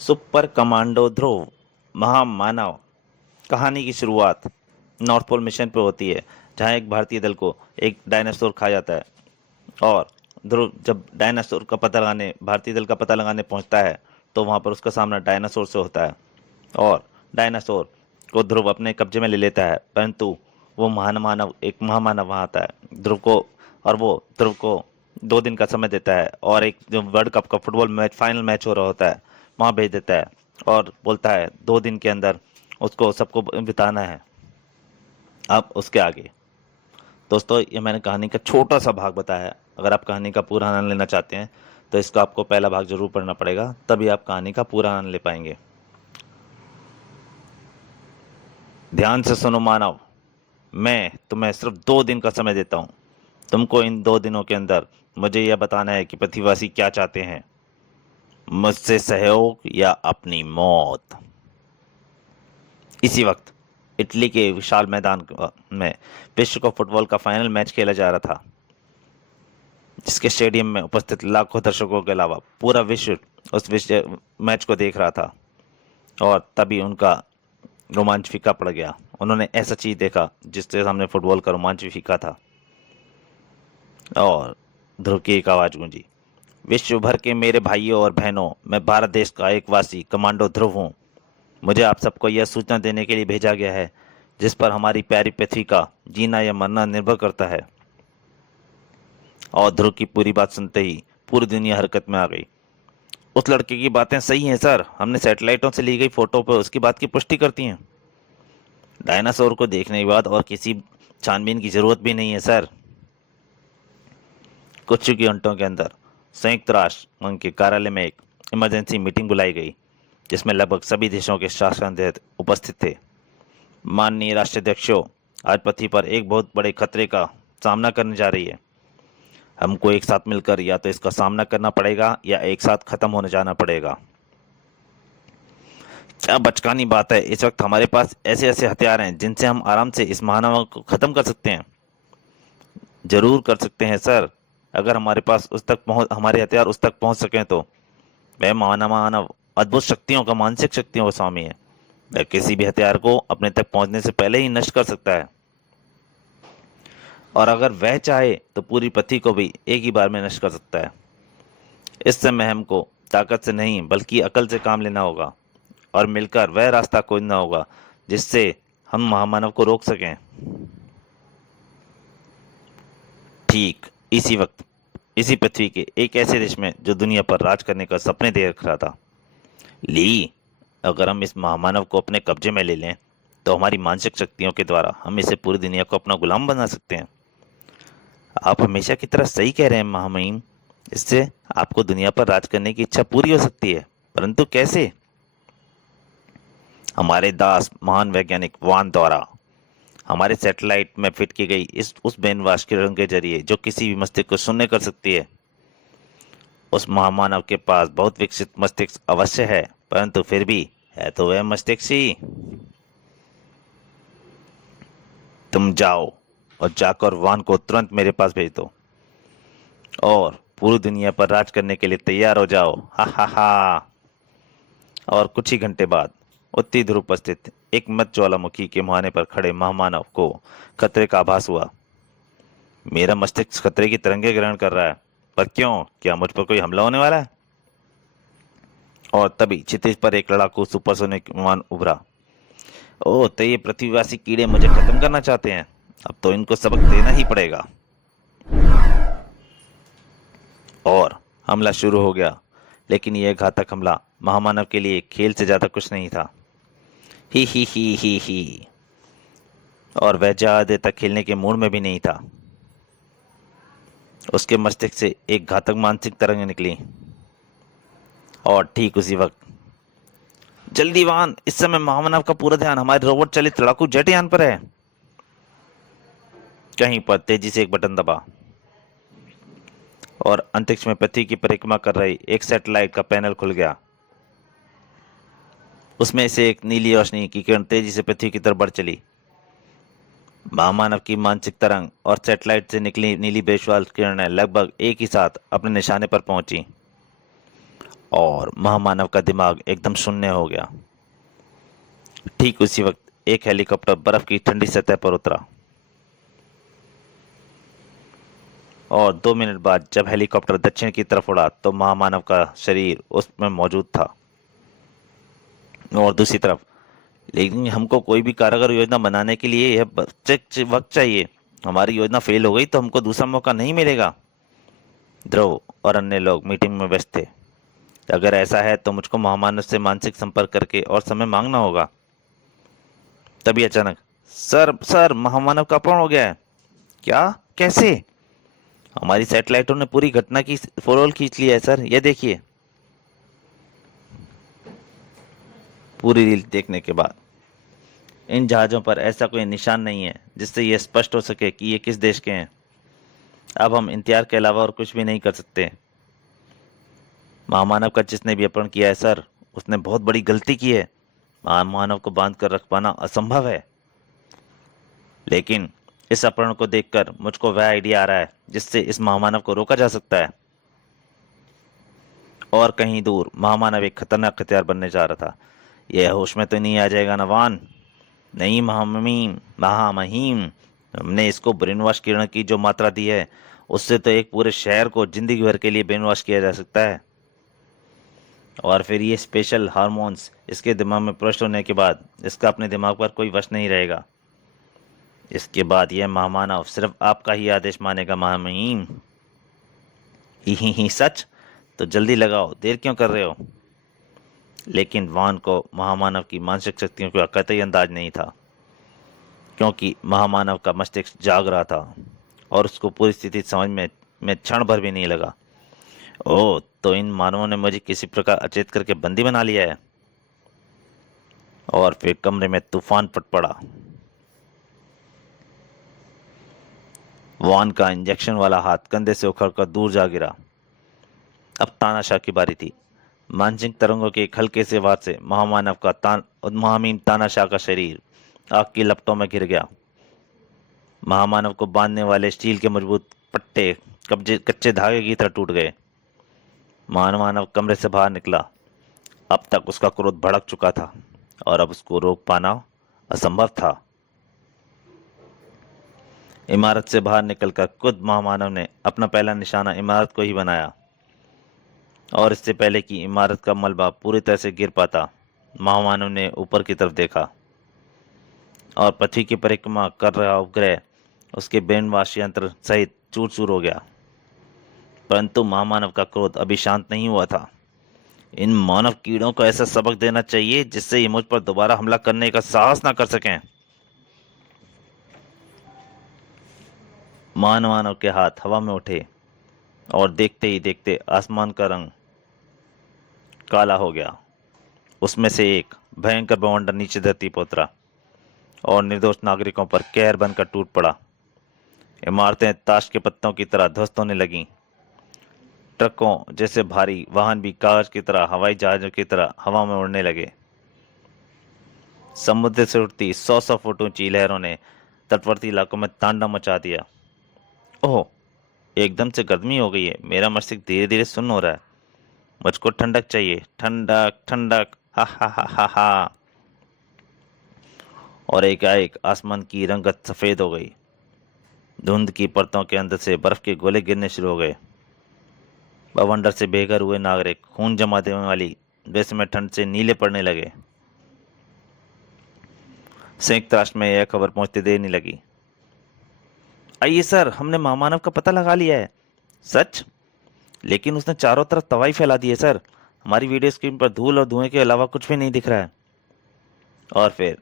Super commando ध्रुव महामानव कहानी की शुरुआत नॉर्थ पोल मिशन पर होती है, जहां एक भारतीय दल को एक डायनासोर खा जाता है। और ध्रुव जब डायनासोर का पता लगाने भारतीय दल का पता लगाने पहुंचता है, तो वहां पर उसका सामना डायनासोर से होता है। और डायनासोर को ध्रुव अपने कब्जे में ले लेता है, परंतु वो महामानव एक महामानव वहां आता है ध्रुव को, और वो ध्रुव को 2 दिन का समय देता है, और एक जो वर्ल्ड कप का फुटबॉल मैच फाइनल मैच हो रहा होता है वहां भेज देता है, और बोलता है 2 दिन के अंदर उसको सबको बिताना है। अब उसके आगे दोस्तों, ये मैंने कहानी का छोटा सा भाग बताया है। अगर आप कहानी का पूरा आनंद लेना चाहते हैं तो इसका आपको पहला भाग जरूर पढ़ना पड़ेगा, तभी आप कहानी का पूरा आनंद ले पाएंगे। ध्यान से सुनो मानव, मैं तुम्हें सिर्फ 2 दिन का समय देता हूँ। तुमको इन 2 दिनों के अंदर मुझे यह बताना है कि पृथ्वीवासी क्या चाहते हैं, मुझसे सहयोग या अपनी मौत। इसी वक्त इटली के विशाल मैदान में विश्व कप फुटबॉल का फाइनल मैच खेला जा रहा था, जिसके स्टेडियम में उपस्थित लाखों दर्शकों के अलावा पूरा विश्व उस विश्व मैच को देख रहा था। और तभी उनका रोमांच फीका पड़ गया। उन्होंने ऐसा चीज देखा जिसके सामने फुटबॉल का रोमांच भी फीका था। और ध्रुव की एक आवाज गूंजी, विश्व भर के मेरे भाइयों और बहनों, मैं भारत देश का एक वासी कमांडो ध्रुव हूँ। मुझे आप सबको यह सूचना देने के लिए भेजा गया है, जिस पर हमारी प्यारी पृथ्वी का जीना या मरना निर्भर करता है। और ध्रुव की पूरी बात सुनते ही पूरी दुनिया हरकत में आ गई। उस लड़के की बातें सही हैं सर, हमने सैटेलाइटों से ली गई फोटो पर उसकी बात की पुष्टि करती हैं। डायनासोर को देखने के बाद और किसी छानबीन की जरूरत भी नहीं है सर। कुछ ही घंटों के अंदर संयुक्त राष्ट्र संघ के कार्यालय में एक इमरजेंसी मीटिंग बुलाई गई, जिसमें लगभग सभी देशों के शासनाध्यक्ष उपस्थित थे। माननीय राष्ट्राध्यक्षों, आज पृथ्वी पर एक बहुत बड़े खतरे का सामना करने जा रही है। हमको एक साथ मिलकर या तो इसका सामना करना पड़ेगा या एक साथ खत्म होने जाना पड़ेगा। क्या बचकानी बात है, इस वक्त हमारे पास ऐसे ऐसे हथियार हैं जिनसे हम आराम से इस महामानव को खत्म कर सकते हैं। जरूर कर सकते हैं सर, अगर हमारे हथियार उस तक पहुंच सकें तो। वह महामानव अद्भुत शक्तियों का मानसिक शक्तियों का स्वामी है। वह किसी भी हथियार को अपने तक पहुंचने से पहले ही नष्ट कर सकता है, और अगर वह चाहे तो पूरी पृथ्वी को भी एक ही बार में नष्ट कर सकता है। इस समय हमको ताकत से नहीं बल्कि अकल से काम लेना होगा, और मिलकर वह रास्ता खोजना होगा जिससे हम महामानव को रोक सकें। ठीक इसी वक्त इसी पृथ्वी के एक ऐसे देश में जो दुनिया पर राज करने का सपने देख रहा था। ली, अगर हम इस महामानव को अपने कब्जे में ले लें तो हमारी मानसिक शक्तियों के द्वारा हम इसे पूरी दुनिया को अपना गुलाम बना सकते हैं। आप हमेशा की तरह सही कह रहे हैं महामहिम, इससे आपको दुनिया पर राज करने की इच्छा पूरी हो सकती है, परंतु कैसे? हमारे दास महान वैज्ञानिक वान द्वारा हमारे सैटेलाइट में फिट की गई इस उस ब्रेनवाश किरण के जरिए जो किसी भी मस्तिष्क को शून्य कर सकती है। उस महामानव के पास बहुत विकसित मस्तिष्क अवश्य है, परंतु फिर भी है तो वह मस्तिष्क ही। तुम जाओ और जाकर वान को तुरंत मेरे पास भेज दो, और पूरी दुनिया पर राज करने के लिए तैयार हो जाओ। हा हा हा। और कुछ ही घंटे बाद उत्तरी ध्रुव पर स्थित एक मृत ज्वालामुखी के मुहाने पर खड़े महामानव को खतरे का आभास हुआ। मेरा मस्तिष्क खतरे की तरंगे ग्रहण कर रहा है, पर क्यों? क्या मुझ पर कोई हमला होने वाला है? और तभी क्षितिज पर एक लड़ाकू सुपरसोनिक विमान उभरा। ओह, तो ये पृथ्वीवासी कीड़े मुझे खत्म करना चाहते हैं। अब तो इनको सबक देना ही पड़ेगा। और हमला शुरू हो गया, लेकिन यह घातक हमला महामानव के लिए खेल से ज्यादा कुछ नहीं था। ही। और वह ज्यादा देर तक खेलने के मूड में भी नहीं था। उसके मस्तिष्क से एक घातक मानसिक तरंग निकली। और ठीक उसी वक्त, जल्दी वाहन, इस समय महामानव का पूरा ध्यान हमारे रोबोट चलित लड़ाकू जेटयान पर है। कहीं पर तेजी से एक बटन दबा, और अंतरिक्ष में पृथ्वी की परिक्रमा कर रही एक सैटेलाइट का पैनल खुल गया। उसमें से एक नीली रोशनी की किरण तेजी से पृथ्वी की तरफ बढ़ चली। महामानव की मानसिक तरंग और सैटेलाइट से निकली नीली बेशवाल किरणें लगभग एक ही साथ अपने निशाने पर पहुंची। और महामानव का दिमाग एकदम शून्य हो गया। ठीक उसी वक्त एक हेलीकॉप्टर बर्फ की ठंडी सतह पर उतरा और 2 मिनट बाद जब हेलीकॉप्टर दक्षिण की तरफ उड़ा तो महामानव का शरीर उसमें मौजूद था। और दूसरी तरफ, लेकिन हमको कोई भी कारगर योजना बनाने के लिए यह वक्त चाहिए। हमारी योजना फेल हो गई तो हमको दूसरा मौका नहीं मिलेगा। ध्रुव और अन्य लोग मीटिंग में व्यस्त थे। अगर ऐसा है तो मुझको महामानव से मानसिक संपर्क करके और समय मांगना होगा। तभी अचानक, सर सर, महामानव का अपहरण हो गया है। क्या? कैसे? हमारी सैटेलाइटों ने पूरी घटना की फोटो खींच लिया है सर, ये देखिए। पूरी रील देखने के बाद इन जहाज़ों पर ऐसा कोई निशान नहीं है जिससे यह स्पष्ट हो सके कि ये किस देश के हैं। अब हम इंतजार के अलावा और कुछ भी नहीं कर सकते। महामानव का जिसने भी अपहरण किया है सर, उसने बहुत बड़ी गलती की है। महामानव को बांध कर रख पाना असंभव है। लेकिन इस अपहरण को देखकर मुझको वह आइडिया आ रहा है जिससे इस महामानव को रोका जा सकता है। और कहीं दूर महामानव एक खतरनाक हथियार बनने जा रहा था। यह होश में तो नहीं आ जाएगा ना वान? नहीं महामहीम, महामहीम, हमने इसको ब्रेन वॉश किरण की जो मात्रा दी है उससे तो एक पूरे शहर को जिंदगी भर के लिए ब्रेन वॉश किया जा सकता है। और फिर ये स्पेशल हार्मोन्स इसके दिमाग में प्रविष्ट होने के बाद इसका अपने दिमाग पर कोई वश नहीं रहेगा। इसके बाद यह महामानव सिर्फ आपका ही आदेश मानेगा महामहीम। ही सच? तो जल्दी लगाओ, देर क्यों कर रहे हो? लेकिन वान को महामानव की मानसिक शक्तियों का कतई अंदाज नहीं था, क्योंकि महामानव का मस्तिष्क जाग रहा था और उसको पूरी स्थिति समझ में क्षण भर भी नहीं लगा। ओह, तो इन मानवों ने मुझे किसी प्रकार अचेत करके बंदी बना लिया है। और फिर कमरे में तूफान फट पड़ा। वान का इंजेक्शन वाला हाथ कंधे से उखड़कर दूर जा गिरा। अब तानाशाह की बारी थी। मानसिक तरंगों के एक हल्के से वार से महामानव का महामहीम तानाशाह का शरीर आग की लपटों में घिर गया। महामानव को बांधने वाले स्टील के मजबूत पट्टे कब्जे कच्चे धागे की तरह टूट गए। महामानव कमरे से बाहर निकला। अब तक उसका क्रोध भड़क चुका था और अब उसको रोक पाना असंभव था। इमारत से बाहर निकलकर खुद महामानव ने अपना पहला निशाना इमारत को ही बनाया। और इससे पहले कि इमारत का मलबा पूरी तरह से गिर पाता, महामानव ने ऊपर की तरफ देखा और पृथ्वी की परिक्रमा कर रहा उपग्रह उसके ब्रेनवॉश यंत्र सहित चूर चूर हो गया। परंतु महामानव का क्रोध अभी शांत नहीं हुआ था। इन मानव कीड़ों को ऐसा सबक देना चाहिए जिससे ये मुझ पर दोबारा हमला करने का साहस ना कर सकें। महामानव के हाथ हवा में उठे और देखते ही देखते आसमान का रंग काला हो गया। उसमें से एक भयंकर बवंडर नीचे धरती पर उतरा और निर्दोष नागरिकों पर कहर बनकर टूट पड़ा। इमारतें ताश के पत्तों की तरह ध्वस्त होने लगीं। ट्रकों जैसे भारी वाहन भी कागज की तरह, हवाई जहाजों की तरह हवा में उड़ने लगे। समुद्र से उठती 100 फुट ऊंची लहरों ने तटवर्ती इलाकों में तांडव मचा दिया। ओह, एकदम से गर्मी हो गई है। मेरा मस्तिष्क धीरे धीरे सुन्न हो रहा है। मुझको ठंडक चाहिए, ठंडक ठंडक, हा हा हा हा हा। और एकाएक आसमान की रंगत सफेद हो गई। धुंध की परतों के अंदर से बर्फ के गोले गिरने शुरू हो गए। बवंडर से बेघर हुए नागरिक खून जमा देने वाली वैसे में ठंड से नीले पड़ने लगे। संयुक्त राष्ट्र में यह खबर पहुंचते देर नहीं लगी। आइए सर, हमने महामानव का पता लगा लिया है। सच? लेकिन उसने चारों तरफ तबाही फैला दी है सर। हमारी वीडियो स्क्रीन पर धूल और धुएं के अलावा कुछ भी नहीं दिख रहा है। और फिर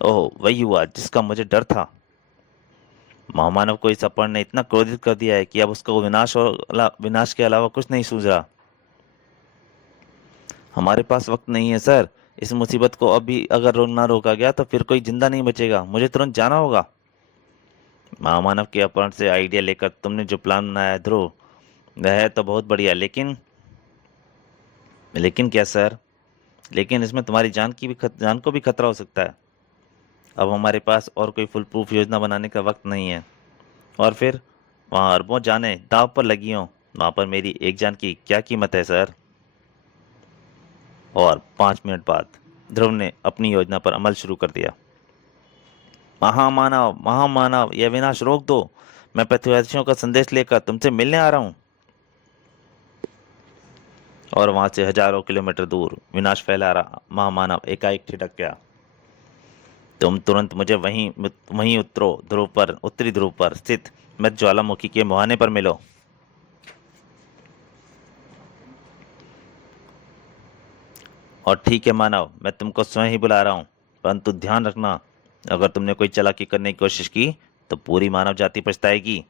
ओह, वही हुआ जिसका मुझे डर था। महामानव को इस अपहरण ने इतना क्रोधित कर दिया है कि अब उसको विनाश के अलावा कुछ नहीं सूझ रहा। हमारे पास वक्त नहीं है सर। इस मुसीबत को अभी अगर ना रोका गया तो फिर कोई जिंदा नहीं बचेगा। मुझे तुरंत जाना होगा। महामानव के अपहरण से आइडिया लेकर तुमने जो प्लान बनाया है ध्रुव, वह है तो बहुत बढ़िया, लेकिन लेकिन क्या सर? लेकिन इसमें तुम्हारी जान को भी खतरा हो सकता है। अब हमारे पास और कोई फुल प्रूफ योजना बनाने का वक्त नहीं है। और फिर वहाँ अरबों जाने दांव पर लगी हों वहां पर मेरी एक जान की क्या कीमत है सर। और 5 मिनट बाद ध्रुव ने अपनी योजना पर अमल शुरू कर दिया। महामानव महामानव, यह विनाश रोक दो। मैं पृथ्वीवासियों का संदेश लेकर तुमसे मिलने आ रहा हूं। और वहां से हजारों किलोमीटर दूर विनाश फैला रहा महामानव एकाएक ठिठक गया। तुम तुरंत मुझे वहीं वहीं उतरो ध्रुव पर, उत्तरी ध्रुव पर स्थित मृत ज्वालामुखी के मुहाने पर मिलो। और ठीक है मानव, मैं तुमको स्वयं ही बुला रहा हूं, परंतु ध्यान रखना, अगर तुमने कोई चालाकी करने की कोशिश की तो पूरी मानव जाति पछताएगी।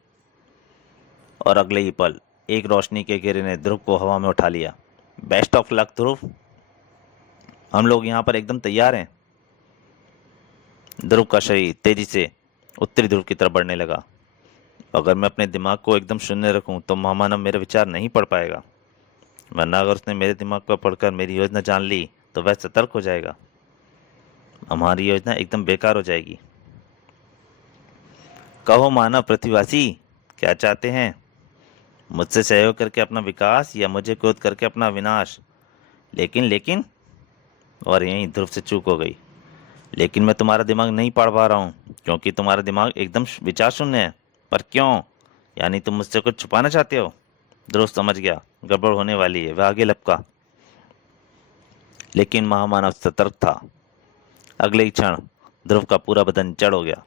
और अगले ही पल एक रोशनी के घेरे ने ध्रुव को हवा में उठा लिया। बेस्ट ऑफ लक ध्रुव, हम लोग यहाँ पर एकदम तैयार हैं। ध्रुव का शरीर तेजी से उत्तरी ध्रुव की तरफ बढ़ने लगा। अगर मैं अपने दिमाग को एकदम शून्य रखूं तो महामानव मेरे विचार नहीं पढ़ पाएगा, वरना अगर उसने मेरे दिमाग को पढ़कर मेरी योजना जान ली तो वह सतर्क हो जाएगा। हमारी योजना एकदम बेकार हो जाएगी। कहो मानव पृथ्वीवासी, क्या चाहते हैं? मुझसे सहयोग करके अपना विकास या मुझे क्रोध करके अपना विनाश? लेकिन लेकिन और यहीं ध्रुव से चूक हो गई। लेकिन मैं तुम्हारा दिमाग नहीं पढ़ पा रहा हूँ, क्योंकि तुम्हारा दिमाग एकदम विचार शून्य है। पर क्यों? यानी तुम मुझसे कुछ छुपाना चाहते हो? ध्रुव समझ गया गड़बड़ होने वाली है, वह आगे लपका। लेकिन महामानव सतर्क था। अगले ही क्षण ध्रुव का पूरा बदन जड़ हो गया।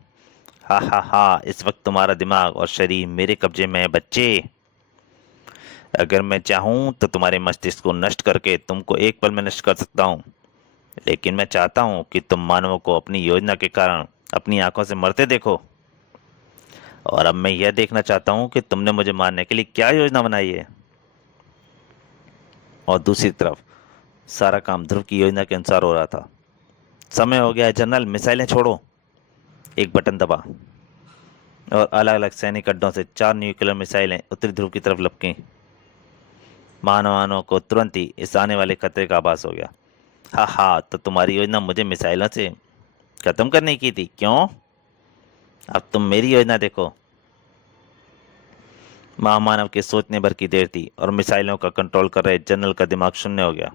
हा हा हा, इस वक्त तुम्हारा दिमाग और शरीर मेरे कब्जे में है बच्चे। अगर मैं चाहूं तो तुम्हारे मस्तिष्क को नष्ट करके तुमको एक पल में नष्ट कर सकता हूं, लेकिन मैं चाहता हूं कि तुम मानवों को अपनी योजना के कारण अपनी आंखों से मरते देखो। और अब मैं यह देखना चाहता हूं कि तुमने मुझे मारने के लिए क्या योजना बनाई है। और दूसरी तरफ सारा काम ध्रुव की योजना के अनुसार हो रहा था। समय हो गया है जनरल, मिसाइलें छोड़ो। एक बटन दबा और अलग अलग सैनिक अड्डों से 4 न्यूक्लियर मिसाइलें उत्तरी ध्रुव की तरफ लपकीं। मानवानों को तुरंत ही इस आने वाले खतरे का आभास हो गया। हा हा, तो तुम्हारी योजना मुझे मिसाइलों से खत्म करने की थी, क्यों? अब तुम मेरी योजना देखो। महामानव के सोचने भर की देर थी और मिसाइलों का कंट्रोल कर रहे जनरल का दिमाग शून्य हो गया।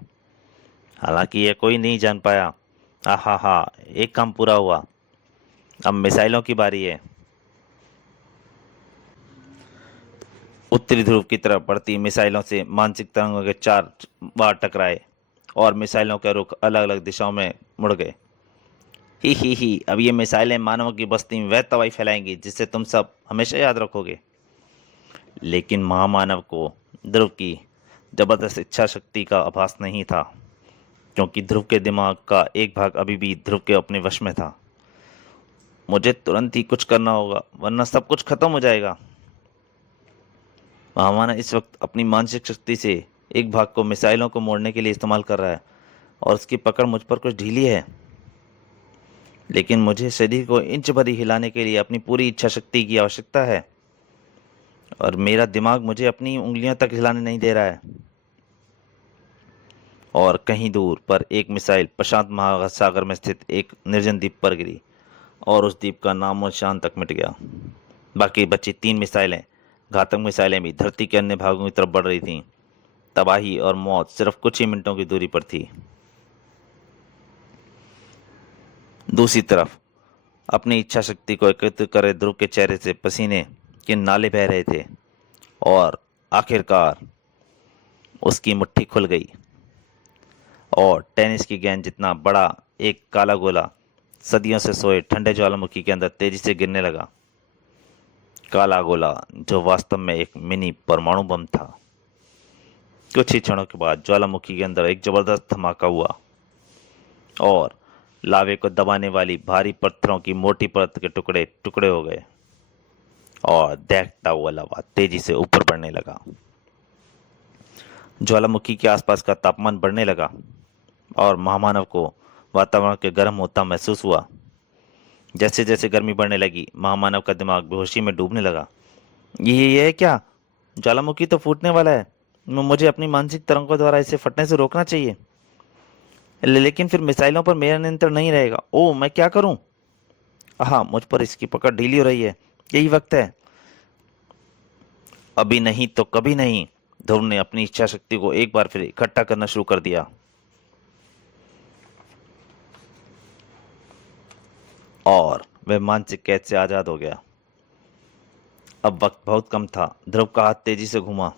हालांकि यह कोई नहीं जान पाया। हा हा, एक काम पूरा हुआ, अब मिसाइलों की बारी है। उत्तरी ध्रुव की तरफ बढ़ती मिसाइलों से मानसिक तरंगों के 4 बार टकराए और मिसाइलों के रुख अलग अलग दिशाओं में मुड़ गए। ही, अब ये मिसाइलें मानवों की बस्ती में वह तबाही फैलाएंगी जिसे तुम सब हमेशा याद रखोगे। लेकिन महामानव को ध्रुव की जबरदस्त इच्छा शक्ति का आभास नहीं था, क्योंकि ध्रुव के दिमाग का एक भाग अभी भी ध्रुव के अपने वश में था। मुझे तुरंत ही कुछ करना होगा, वरना सब कुछ खत्म हो जाएगा। महामानव इस वक्त अपनी मानसिक शक्ति से एक भाग को मिसाइलों को मोड़ने के लिए इस्तेमाल कर रहा है और उसकी पकड़ मुझ पर कुछ ढीली है। लेकिन मुझे शरीर को इंच भर ही हिलाने के लिए अपनी पूरी इच्छा शक्ति की आवश्यकता है, और मेरा दिमाग मुझे अपनी उंगलियों तक हिलाने नहीं दे रहा है। और कहीं दूर पर एक मिसाइल प्रशांत महासागर में स्थित एक निर्जन द्वीप पर गिरी और उस द्वीप का नामो निशान तक मिट गया। बाकी बची 3 मिसाइलें, घातक मिसाइलें भी धरती के अन्य भागों की तरफ बढ़ रही थीं। तबाही और मौत सिर्फ कुछ ही मिनटों की दूरी पर थी। दूसरी तरफ अपनी इच्छा शक्ति को एकत्रित करे ध्रुव के चेहरे से पसीने के नाले बह रहे थे और आखिरकार उसकी मुट्ठी खुल गई और टेनिस की गेंद जितना बड़ा एक काला गोला सदियों से सोए ठंडे ज्वालामुखी के अंदर तेजी से गिरने लगा। काला गोला जो वास्तव में एक मिनी परमाणु बम था। कुछ ही क्षणों के बाद ज्वालामुखी के अंदर एक जबरदस्त धमाका हुआ और लावे को दबाने वाली भारी पत्थरों की मोटी परत के टुकड़े टुकड़े हो गए और दहकता हुआ लावा तेजी से ऊपर बढ़ने लगा। ज्वालामुखी के आसपास का तापमान बढ़ने लगा और महामानव को वातावरण के गर्म होता महसूस हुआ। जैसे जैसे गर्मी बढ़ने लगी, महामानव का दिमाग बेहोशी में डूबने लगा। ये है क्या? ज्वालामुखी तो फूटने वाला है। मुझे अपनी मानसिक तरंगों द्वारा इसे फटने से रोकना चाहिए। लेकिन फिर मिसाइलों पर मेरा नियंत्रण नहीं रहेगा। ओह, मैं क्या करूं? हाँ, मुझ पर इसकी पकड़ ढीली हो रही है। यही वक्त है। अभी नहीं तो कभी नहीं। ध्रुव ने अपनी इच्छा शक्ति को एक बार फिर इकट्ठा करना शुरू कर दिया और वह मानसिक कैद से आजाद हो गया। अब वक्त बहुत कम था। ध्रुव का हाथ तेजी से घूमा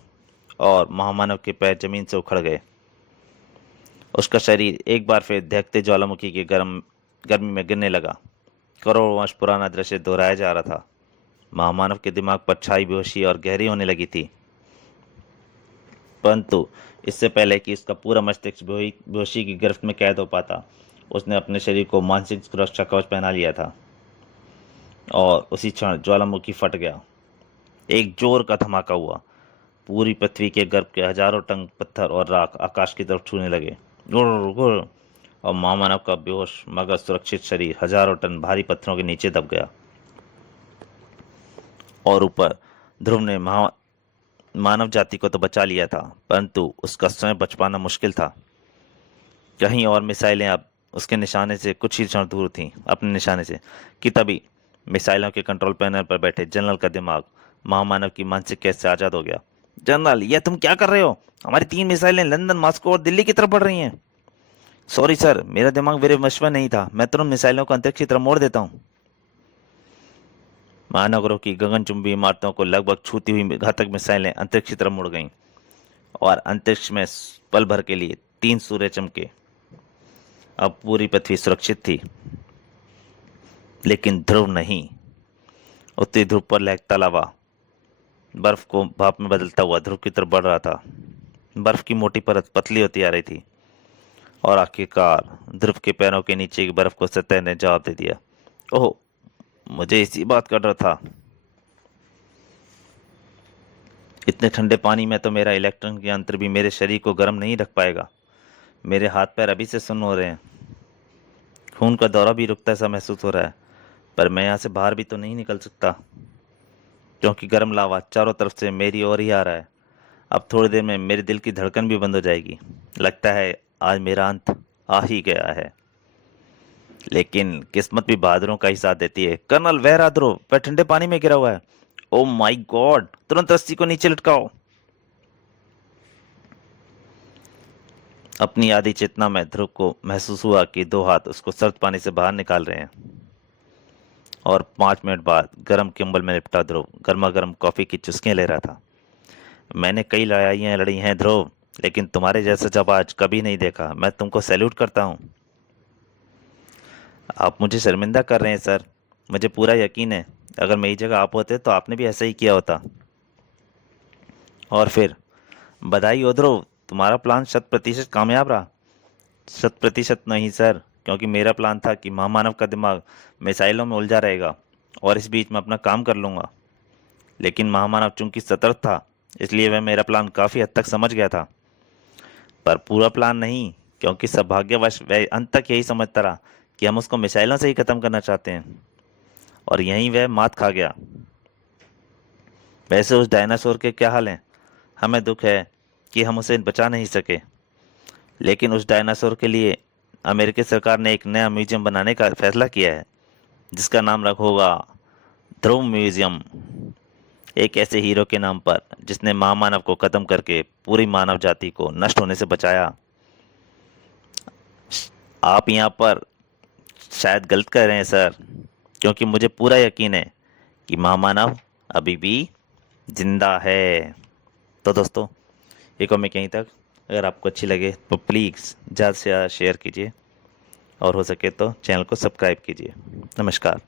और महामानव के पैर जमीन से उखड़ गए। उसका शरीर एक बार फिर दहकते ज्वालामुखी के गर्मी में गिरने लगा। करोड़ों वर्ष पुराना दृश्य दोहराया जा रहा था। महामानव के दिमाग पर छाई बेहोशी और गहरी होने लगी थी, परंतु इससे पहले कि उसका पूरा मस्तिष्क बेहोशी की गिरफ्त में कैद हो पाता, उसने अपने शरीर को मानसिक सुरक्षा कवच पहना लिया था और उसी क्षण ज्वालामुखी फट गया। एक जोर का धमाका हुआ। पूरी पृथ्वी के गर्भ के हजारों टन पत्थर और राख आकाश की तरफ छूने लगे। गुर गुर, और महामानव का बेहोश मगर सुरक्षित शरीर हजारों टन भारी पत्थरों के नीचे दब गया। और ऊपर ध्रुव ने मानव जाति को तो बचा लिया था, परंतु उसका स्वयं बच पाना मुश्किल था। कहीं और मिसाइलें अब उसके निशाने से कुछ ही क्षण दूर थीं, अपने निशाने से, कि तभी मिसाइलों के कंट्रोल पैनल पर बैठे जनरल का दिमाग महामानव की मानसिक कैद से आजाद हो गया। जनरल, यह तुम क्या कर रहे हो? हमारी 3 मिसाइलें लंदन, मॉस्को और दिल्ली की तरफ बढ़ रही हैं। सॉरी सर, मेरा दिमाग मेरे वश में नहीं था। मैं तुरंत मिसाइलों को अंतरिक्ष की तरफ मोड़ देता हूँ। महानगरों की गगनचुंबी इमारतों को लगभग छूती हुई घातक मिसाइलें अंतरिक्ष की तरफ मुड़ गईं और अंतरिक्ष में पल भर के लिए 3 सूर्य चमके। अब पूरी पृथ्वी सुरक्षित थी, लेकिन ध्रुव नहीं। उत्तरी ध्रुव पर लहकता लावा बर्फ को भाप में बदलता हुआ ध्रुव की तरफ बढ़ रहा था। बर्फ की मोटी परत पतली होती आ रही थी और आखिरकार ध्रुव के पैरों के नीचे की बर्फ को सतह ने जवाब दे दिया। ओह, मुझे इसी बात का डर था। इतने ठंडे पानी में तो मेरा इलेक्ट्रॉन के यंत्र भी मेरे शरीर को गर्म नहीं रख पाएगा। मेरे हाथ पैर अभी से सुन्न हो रहे हैं। खून का दौरा भी रुकता सा महसूस हो रहा है, पर मैं यहाँ से बाहर भी तो नहीं निकल सकता, क्योंकि गर्म लावा चारों तरफ से मेरी ओर ही आ रहा है। अब थोड़ी देर में मेरे दिल की धड़कन भी बंद हो जाएगी। लगता है आज मेरा अंत आ ही गया है। लेकिन किस्मत भी बहादुरों का ही साथ देती है। कर्नल, वह रहा ध्रुव, वह ठंडे पानी में गिरा हुआ है। ओ माय गॉड, तुरंत रस्सी को नीचे लटकाओ। अपनी आधी चेतना में ध्रुव को महसूस हुआ कि 2 हाथ उसको सर्द पानी से बाहर निकाल रहे हैं और 5 मिनट बाद गर्म कंबल में लिपटा ध्रुव गर्मा गर्म कॉफी की चुस्कियां ले रहा था। मैंने कई लड़ाइयाँ लड़ी हैं ध्रुव, लेकिन तुम्हारे जैसा जाबाज कभी नहीं देखा। मैं तुमको सैल्यूट करता हूँ। आप मुझे शर्मिंदा कर रहे हैं सर। मुझे पूरा यकीन है, अगर मेरी जगह आप होते तो आपने भी ऐसा ही किया होता। और फिर बधाई हो ध्रुव, तुम्हारा प्लान 100% कामयाब रहा। 100% नहीं सर, क्योंकि मेरा प्लान था कि महामानव का दिमाग मिसाइलों में उलझा रहेगा और इस बीच मैं अपना काम कर लूँगा। लेकिन महामानव चूंकि सतर्क था, इसलिए वह मेरा प्लान काफ़ी हद तक समझ गया था, पर पूरा प्लान नहीं, क्योंकि सौभाग्यवश वह अंत तक यही समझता रहा कि हम उसको मिसाइलों से ही ख़त्म करना चाहते हैं, और यहीं वह मात खा गया। वैसे उस डायनासोर के क्या हाल हैं? हमें दुख है कि हम उसे बचा नहीं सके, लेकिन उस डायनासोर के लिए अमेरिकी सरकार ने एक नया म्यूजियम बनाने का फैसला किया है, जिसका नाम होगा ध्रुव म्यूजियम। एक ऐसे हीरो के नाम पर जिसने महामानव को खत्म करके पूरी मानव जाति को नष्ट होने से बचाया। आप यहाँ पर शायद गलत कर रहे हैं सर, क्योंकि मुझे पूरा यकीन है कि महामानव अभी भी जिंदा है। तो दोस्तों, ये कॉमिक यहीं तक। अगर आपको अच्छी लगे तो प्लीज़ ज़्यादा से ज़्यादा शेयर कीजिए और हो सके तो चैनल को सब्सक्राइब कीजिए। नमस्कार।